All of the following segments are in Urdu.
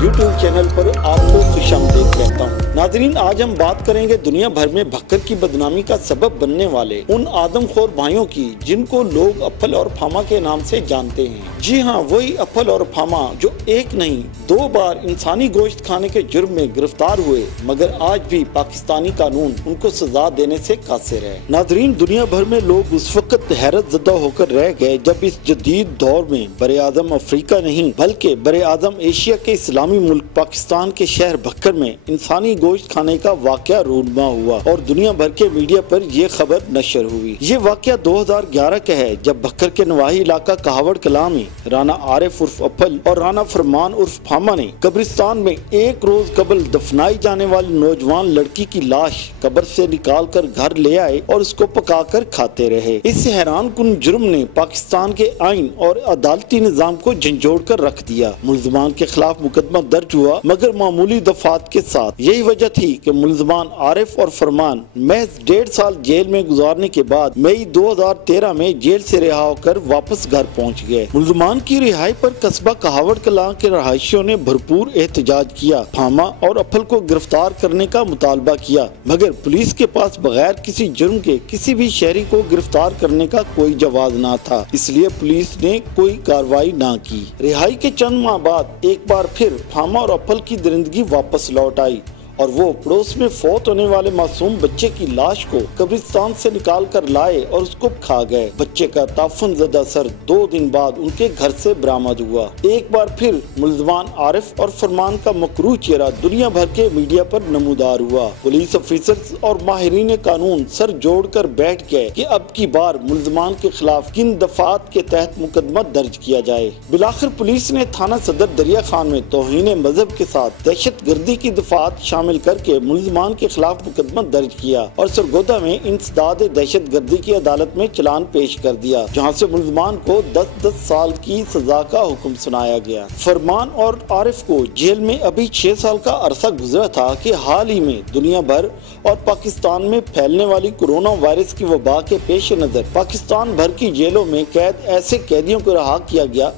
یوٹیوب چینل پر آپ کو خوش آمدید کہتا ہوں۔ ناظرین، آج ہم بات کریں گے دنیا بھر میں بھکر کی بدنامی کا سبب بننے والے ان آدم خور بھائیوں کی جن کو لوگ اپھل اور پھاما کے نام سے جانتے ہیں۔ جی ہاں، وہی اپھل اور پھاما جو ایک نہیں 2 بار انسانی گوشت کھانے کے جرم میں گرفتار ہوئے، مگر آج بھی پاکستانی قانون ان کو سزا دینے سے قاصر ہے۔ ناظرین، دنیا بھر میں لوگ اس وقت حیرت زدہ ہو کر رہ گئے جب اس جدید دور میں براعظم افریقہ نہیں بلکہ براعظم ایشیا کے اسلامی ملک پاکستان کے شہر بھکر میں انسانی گوشت کھانے کا واقعہ رونما ہوا اور دنیا بھر کے میڈیا پر یہ خبر نشر ہوئی۔ یہ واقعہ 2011 کا ہے جب بھکر کے نواحی علاقہ کہاوڑ کلاں میں رانا عارف عرف اپھل اور رانا فرمان عرف پھاما نے قبرستان میں 1 روز قبل دفنائی جانے والی نوجوان لڑکی کی لاش قبر سے نکال کر گھر لے آئے اور اس کو پکا کر کھاتے رہے۔ اس حیران کن جرم نے پاکستان کے آئین اور عدالتی نظام کو جھنجھوڑ کر رکھ دیا۔ ملزمان کے خلاف مقدمہ درج ہوا مگر معمولی دفعات کے ساتھ۔ یہی وجہ تھی کہ ملزمان عارف اور فرمان محض 1.5 سال جیل میں گزارنے کے بعد مئی 2013 میں جیل سے رہا ہو کر واپس گھر پہنچ گئے۔ ملزمان کی رہائی پر قصبہ کہاوڑ کلاں کے رہائشیوں نے بھرپور احتجاج کیا، پھاما اور اپھل کو گرفتار کرنے کا مطالبہ کیا، مگر پولیس کے پاس بغیر کسی جرم کے کسی بھی شہری کو گرفتار کرنے کا کوئی جواز نہ تھا، اس لیے پولیس نے کوئی کارروائی نہ کی۔ رہائی کے چند ماہ بعد ایک بار پھر پھاما اور اپھل کی درندگی واپس لوٹ آئی اور وہ پڑوس میں فوت ہونے والے معصوم بچے کی لاش کو قبرستان سے نکال کر لائے اور اس کو کھا گئے۔ بچے کا تعفن زدہ سر 2 دن بعد ان کے گھر سے برآمد ہوا۔ ایک بار پھر ملزمان عارف اور فرمان کا مکروہ چہرہ دنیا بھر کے میڈیا پر نمودار ہوا۔ پولیس افیسرز اور ماہرین قانون سر جوڑ کر بیٹھ گئے کہ اب کی بار ملزمان کے خلاف کن دفعات کے تحت مقدمہ درج کیا جائے۔ بالآخر پولیس نے تھانہ صدر دریا خان میں توہین مذہب کے ساتھ دہشت گردی کی دفعات شامل کر کے ملزمان کے خلاف مقدمہ درج کیا اور سرگودا میں انسداد دہشت گردی کی عدالت میں چلان پیش کر دیا، جہاں سے ملزمان کو 10 سال کی سزا کا حکم سنایا گیا۔ فرمان اور عارف کو جیل میں ابھی 6 سال کا عرصہ گزرا تھا کہ حال ہی میں دنیا بھر اور پاکستان میں پھیلنے والی کورونا وائرس کی وبا کے پیش نظر پاکستان بھر کی جیلوں میں قید ایسے قیدیوں کو رہا کیا گیا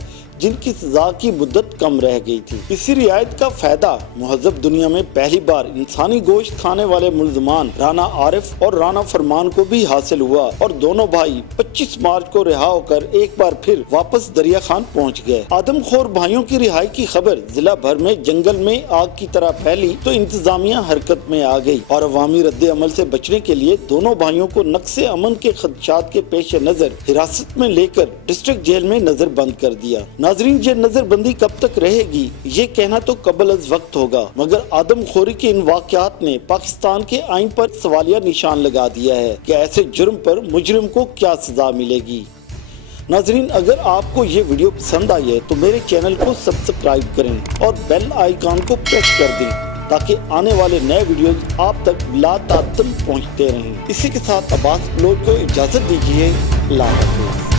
جن کی سزا کی مدت کم رہ گئی تھی۔ اسی رعایت کا فائدہ مہذب دنیا میں پہلی بار انسانی گوشت کھانے والے ملزمان رانا عارف اور رانا فرمان کو بھی حاصل ہوا اور دونوں بھائی 25 مارچ کو رہا ہو کر ایک بار پھر واپس دریا خان پہنچ گئے۔ آدم خور بھائیوں کی رہائی کی خبر ضلع بھر میں جنگل میں آگ کی طرح پھیلی تو انتظامیہ حرکت میں آ گئی اور عوامی رد عمل سے بچنے کے لیے دونوں بھائیوں کو نقص امن کے خدشات کے پیش نظر حراست میں لے کر ڈسٹرکٹ جیل میں نظر بند کر دیا۔ ناظرین، یہ نظر بندی کب تک رہے گی یہ کہنا تو قبل از وقت ہوگا، مگر آدم خوری کے ان واقعات نے پاکستان کے آئین پر سوالیہ نشان لگا دیا ہے کہ ایسے جرم پر مجرم کو کیا سزا ملے گی۔ ناظرین، اگر آپ کو یہ ویڈیو پسند آئی ہے تو میرے چینل کو سبسکرائب کریں اور بیل آئیکن کو پریس کر دیں تاکہ آنے والے نئے ویڈیوز آپ تک بلا تعطل پہنچتے رہیں۔ اسی کے ساتھ عباس بلوچ کو اجازت دیجیے۔ اللہ حافظ۔